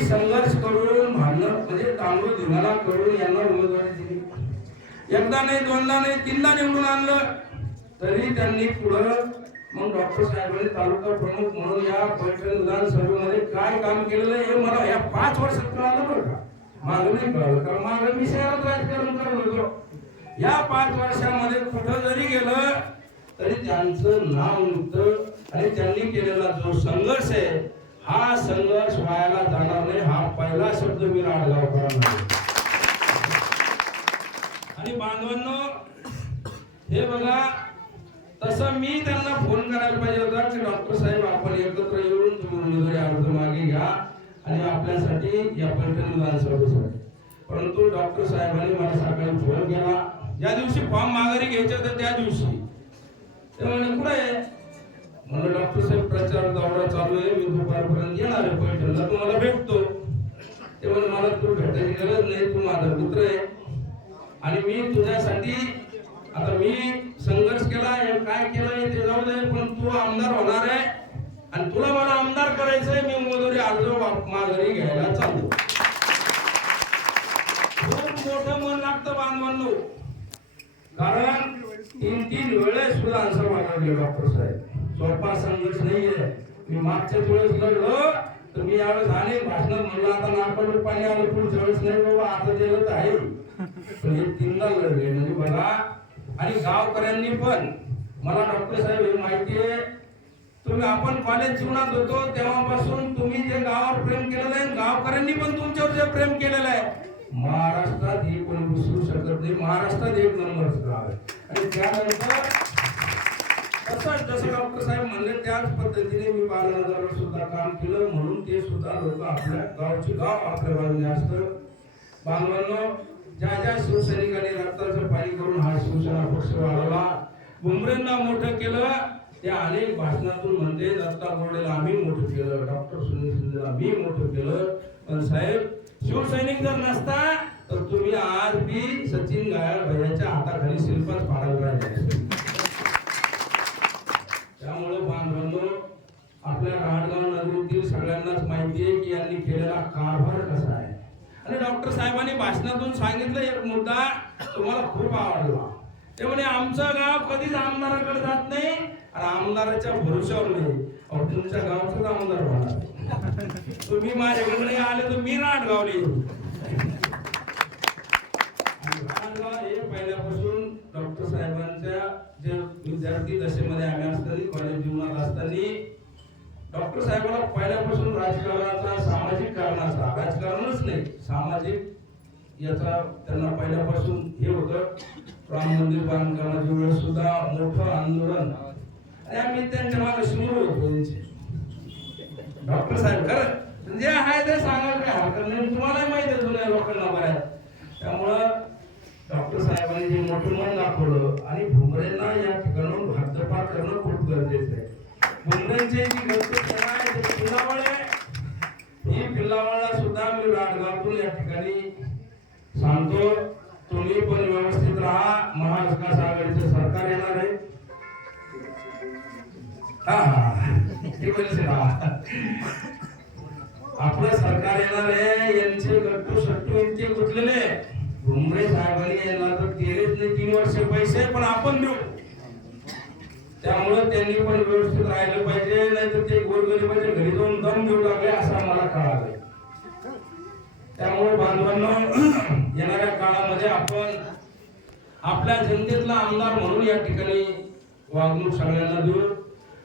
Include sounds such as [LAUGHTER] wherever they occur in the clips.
संघर्ष करून भांडण म्हणजे तांदूळ धिंगाणा करून यांना उमेदवारी दिली. एकदा नाही दोनदा नाही तीनदा निवडून आणलं तरी त्यांनी पुढं मग डॉक्टर साहेबांनी तालुका प्रमुख म्हणून या पैठण विधानसभेमध्ये काय काम केलेलं आहे हे मला या पाच वर्षात कळालं बरं का. मागं नाही कळालं कारण मागं मी शहरात राजकारण करत होतो. या पाच वर्षामध्ये कुठं जरी गेलं तरी त्यांचं नाव निघतं आणि त्यांनी केलेला जो संघर्ष आहे हा संघर्ष व्हायला जाणार नाही हा पहिला शब्द मी राडगावकरांना आणि बांधवांनो हे बघा तसं मी त्यांना फोन करायला पाहिजे होता की डॉक्टर साहेब आपण एकत्र येऊन तुम्ही उमेदवारी अर्ज मागे घ्या आणि आपल्यासाठी या पैठण विधानसभेसाठी. परंतु डॉक्टर साहेबांनी मला सकाळी फोन केला. ज्या दिवशी फॉर्म माघारी घ्यायचे होते त्या दिवशी. ते म्हणे कुठे आहे? म्हणलं डॉक्टर साहेब प्रचार दौरा चालू आहे. मी दुपारपर्यंत येणार आहे. पैठणला तुम्हाला भेटतो. ते म्हणे मला तू भेटायची गरज नाही. तू माझा मित्र आहे. आणि मी तुझ्यासाठी आता मी संघर्ष केला आहे काय केलंय ते जाऊ दे पण तू आमदार होणार आहे. आणि तुला मला आमदार करायचंय. मी उमेदवारी अर्ज माघारी घ्यायला चाललो. खूप मोठं मन लागतं बांधवांनो. कारण तीन तीन वेळेस विधानसभा माझा डॉक्टर साहेब. सोपा संघर्ष नाहीये. मी मागच्याच वेळेस लढलो तर मी यावेळेस आणि भाषणात म्हणलं आता नाकाडून पाणी आलं पुढच्या वेळेस नाही बाबा आता गेलं तर आहे. पण हे तीनदा लढले म्हणजे बघा. आणि गावकऱ्यांनी पण मला डॉक्टर साहेब हे माहिती आहे तुम्ही आपण कॉलेज जीवनात होतो तेव्हापासून तुम्ही जे गावावर प्रेम केलेलं आहे गावकऱ्यांनी पण तुमच्यावर जे प्रेम केलेलं आहे. महाराष्ट्रात हे कोणी विसरू शकत नाही. महाराष्ट्रात एक नंबरच गाव आहे. आणि त्यानंतर असं जसं डॉक्टर साहेब म्हणले त्याच पद्धतीने मी बालनगरवर सुद्धा काम केलं. म्हणून ते सुद्धा लोक आपल्या गावचे गाव आपल्या बाजूने असतं. बांधवांनो ज्या ज्या शिवसैनिकांनी रक्ताचं पाणी करून हा शिवसेना पक्ष वाढवला बुमरेंना मोठं केलं त्या अनेक भाषणातून म्हणते दत्ता बोर्डेला आम्ही मोठं केलं डॉक्टर सुनील शिंदेला मी मोठं केलं. पण साहेब शिवसैनिक जर नसता तर तुम्ही आज बी सचिन गायाळ भैयाच्या हाताखाली शिल्पात फाडायला राहिले असते. त्यामुळे बांधवांनो आपल्या राहडगाव नगरीतील सगळ्यांनाच माहिती आहे की यांनी कारभार कसा आहे? आणि डॉक्टर साहेबांनी भाषणातून सांगितलं एक मुद्दा तुम्हाला खूप आवडला. ते म्हणे आमचं गाव कधीच आमदाराकडे जात नाही आणि आमदाराच्या भरोश्यावर नाही. तुमच्या गावचाच आमदार होणार [LAUGHS] तुम्ही माझ्याकडे आले तर मी राट गावली हे पहिल्यापासून डॉक्टर साहेबांच्या जे विद्यार्थी दशेमध्ये आम्ही असताना कॉलेज जीवनात असताना डॉक्टर साहेबांना पहिल्यापासून राजकारणाचा सामाजिक कारणाचा राजकारणच नाही. सामाजिक याचा त्यांना पहिल्यापासून हे होतं. राम मंदिर बांधकामाच्या वेळेस सुद्धा मोठं आंदोलन. आणि आम्ही त्यांच्या मागे सुरू होतो. त्यांचे डॉक्टर साहेब खरं जे आहे ते सांगायला काय हरकत नाही. तुम्हाला माहिती आहे जुन्या लोकांना बऱ्याच. त्यामुळं डॉक्टर साहेबांनी जे मोठं मन दाखवलं आणि भुमरेंना या ठिकाणाहून हद्दपार करणं खूप गरजेचं आहे. म्हणजे भुमरेंचे जी आहे पिल्लावळ आहे ही पिल्लावळला सुद्धा मी राडगावतून या ठिकाणी सांगतो. तुम्ही पण व्यवस्थित राहा. महाविकास आघाडीचं सरकार येणार आहे. हा हा आपलं सरकार येणार आहे. यांचे गट्टू सट्टू इतके गुंतलेले भुमरे साहेबांनी येणार तर दिलेच नाही. तीन वर्ष पैसे पण आपण देऊ त्यामुळे त्यांनी पण व्यवस्थित राहिलं पाहिजे नाहीतर ते गोरगरिबाच्या घरी जाऊन दम देऊ लागले असं मला कळालं त्यामुळे बांधवांना [CLEARS THROAT] येणाऱ्या काळामध्ये आपण आपल्या जनतेतला आमदार म्हणून या ठिकाणी वागणूक सगळ्यांना देऊ.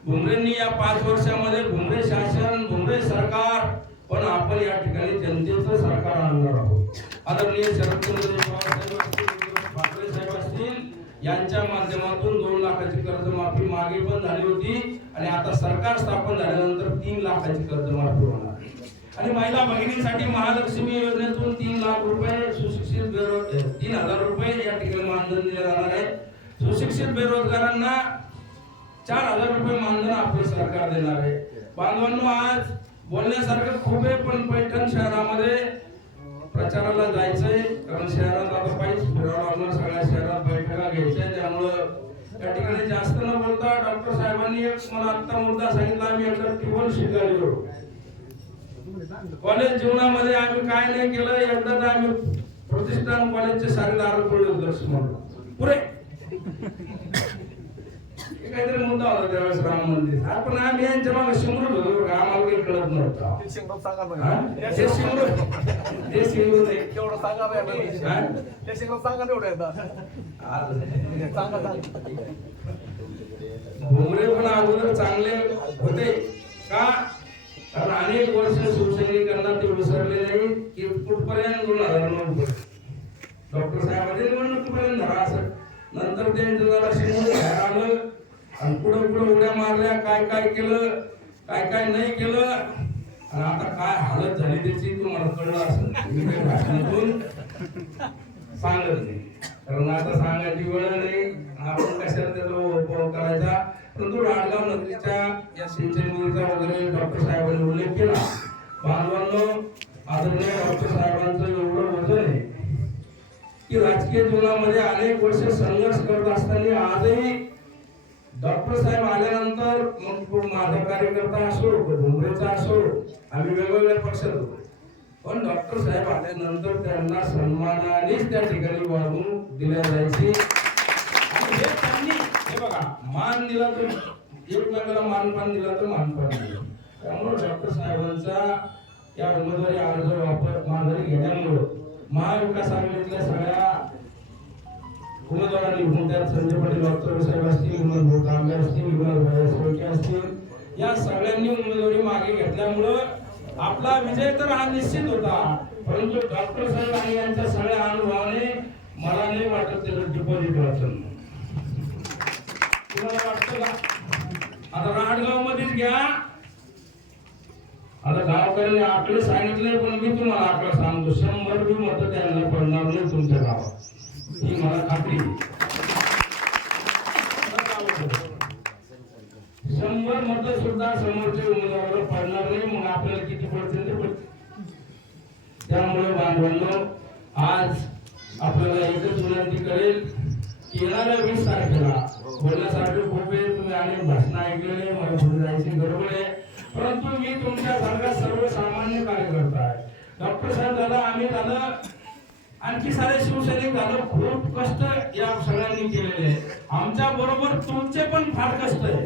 भुमरेंनी या पाच वर्षामध्ये भुमरे शासन भुमरे सरकार पण आपण या ठिकाणी जनतेचं सरकार आणणार आहोत. आदरणीय शरदचंद्र ठाकरे साहेब असतील यांच्या माध्यमातून दोन लाखाची कर्जमाफी मागे पण झाली होती. आणि आता सरकार स्थापन झाल्यानंतर तीन लाखाची कर्जमाफी होणार. आणि महिला भगिनींसाठी महालक्ष्मी योजनेतून तीन लाख रुपये सुशिक्षित बेरोजगार तीन हजार रुपये या ठिकाणी मानधन दिले जाणार आहे सुशिक्षित बेरोजगारांना चार हजार रुपये मानधन आपले सरकार देणार आहे. बांधवांनो आज बोलण्यासारखं खूप आहे पण पैठण शहरामध्ये प्रचाराला जायचंय. कारण शहरात आता पाहिजे फिरावं लागणार सगळ्या शहरात बैठका घ्यायच्या त्यामुळं या ठिकाणी जास्त न बोलता डॉक्टर साहेबांनी एक मला आत्ता मुद्दा सांगितला मी एकदा टिवल शिकायलो कॉलेज जीवनामध्ये आम्ही काय नाही केलं एकदा तर आम्ही प्रतिष्ठान कॉलेजचे सारे दारू पडले दर्श म्हणून. पुरे! काहीतरी मुद्दा होता त्यावेळेस राम मंदिर. आपण आम्ही यांच्या मागे शिमरूच होतो आम्हाला काही कळत नव्हतं. हा? बघा. तेवढं सांगा. ते. सांगा तेवढं एकदा. सांगा सांगा. भुमरे पण अगोदर चांगले होते. का? कारण अनेक वर्ष शिवसैनिकांना ते विसरले नाही की कुठपर्यंत दोन हजार नऊ डॉक्टर साहेबांनी निवडणुकीपर्यंत धरा असं? नंतर बाहेर आलं. आणि पुढे पुढे उड्या मारल्या. काय काय केलं? काय काय नाही केलं? आणि आता काय हालत झाली त्याची तुम्हाला कळलं असेल. मी काही भाषणातून सांगत नाही कारण आता सांगायची वेळ नाही आपण कशाला त्याचा उपयोग करायचा? परंतु राडगाव नगरीच्या या सिंचन वगैरे डॉक्टर साहेबांनी उल्लेख केला. बांधवांनो आदरणीय डॉक्टर साहेबांचं एवढं वजन आहे की राजकीय जीवनामध्ये अनेक वर्ष संघर्ष करत असताना आजही डॉक्टर साहेब आल्यानंतर मग माझा कार्यकर्ता असो भुमरेचा असो आम्ही वेगवेगळ्या पक्षात होतो. पण डॉक्टर साहेब आल्यानंतर त्यांना सन्मानानेच त्या ठिकाणी वागणूक दिल्या जायची. आणि हे त्यांनी हे बघा मान दिला तर एकमेकाला मानपान दिला तर मानपान दिलं. त्यामुळे डॉक्टर साहेबांचा या उमेदवारी अर्ज वापर माघारी घेण्यामुळं महाविकास आघाडीतल्या सगळ्या उमेदवारांनी म्हणून त्यात संजय पाटील डॉक्टर साहेब असतील विमल भाऊ तांबे असतील विमल भाई सोळके असतील या सगळ्यांनी उमेदवारी मागे घेतल्यामुळं आपला विजय तर हा निश्चित होता. परंतु डॉक्टर साहेब आणि यांच्या सगळ्या अनुभवाने मला नाही वाटत त्याचं डिपॉझिट वाचन. तुम्हाला वाटतं का? आता राडगाव मध्येच घ्या. आता गावकऱ्यांनी आकडे सांगितले पण मी तुम्हाला आकडा सांगतो शंभर बी मत त्यांना पडणार नाही तुमच्या गावात. ही मला खात्री शंभर मत सुद्धा समोरच्या उमेदवाराला पडणार नाही मग आपल्याला किती पडतील ते पडतील. त्यामुळे बांधवांनो आज आपल्याला एकच विनंती करेल की येणाऱ्या वीस तारखेला बोलण्यासाठी खूप आहे तुम्ही अनेक भाषण ऐकलेले मला पुढे जायची गडबड आहे. परंतु मी तुमच्यासारखा सर्वसामान्य कार्यकर्ता आहे. डॉक्टर साहेब दादा आम्ही दादा आणखी सारे शिवसैनिक झालं खूप कष्ट या सगळ्यांनी केलेले आहे आमच्या बरोबर तुमचे पण फार कष्ट आहे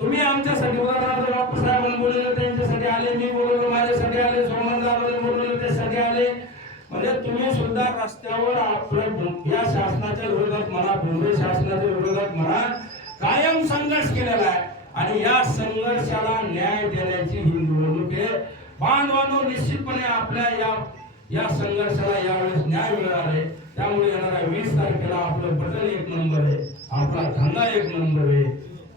तुम्ही आमच्यासाठी उदाहरणार्थ डॉक्टर साहेबांनी बोललेलं त्यांच्यासाठी आले मी बोलवलं माझ्यासाठी आले सोमनदारांनी बोलवलं त्यासाठी आले. म्हणजे तुम्ही सुद्धा रस्त्यावर आपल्या या शासनाच्या विरोधात म्हणा भूमी शासनाच्या विरोधात म्हणा कायम संघर्ष केलेला आहे. आणि या संघर्षाला न्याय देण्याची ही निवडणूक आहे. बांधवांनो निश्चितपणे आपल्या या या संघर्षाला यावेळेस न्याय मिळणार आहे. त्यामुळे येणाऱ्या वीस तारखेला आपलं बदल एक नंबर आहे आपला धंदा एक नंबर आहे.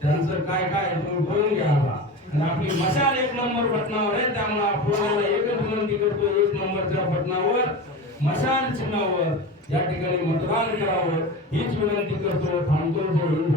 त्यांचं काय काय आहे तुम्ही बोलून घ्या आणि आपली मशाल एक नंबर बटनावर आहे त्यामुळे आपल्याला एकच विनंती करतो एक नंबरच्या बटनावर मशाल चिन्हावर या ठिकाणी मतदान करावं. हीच विनंती करतो थांबतो जय हिंद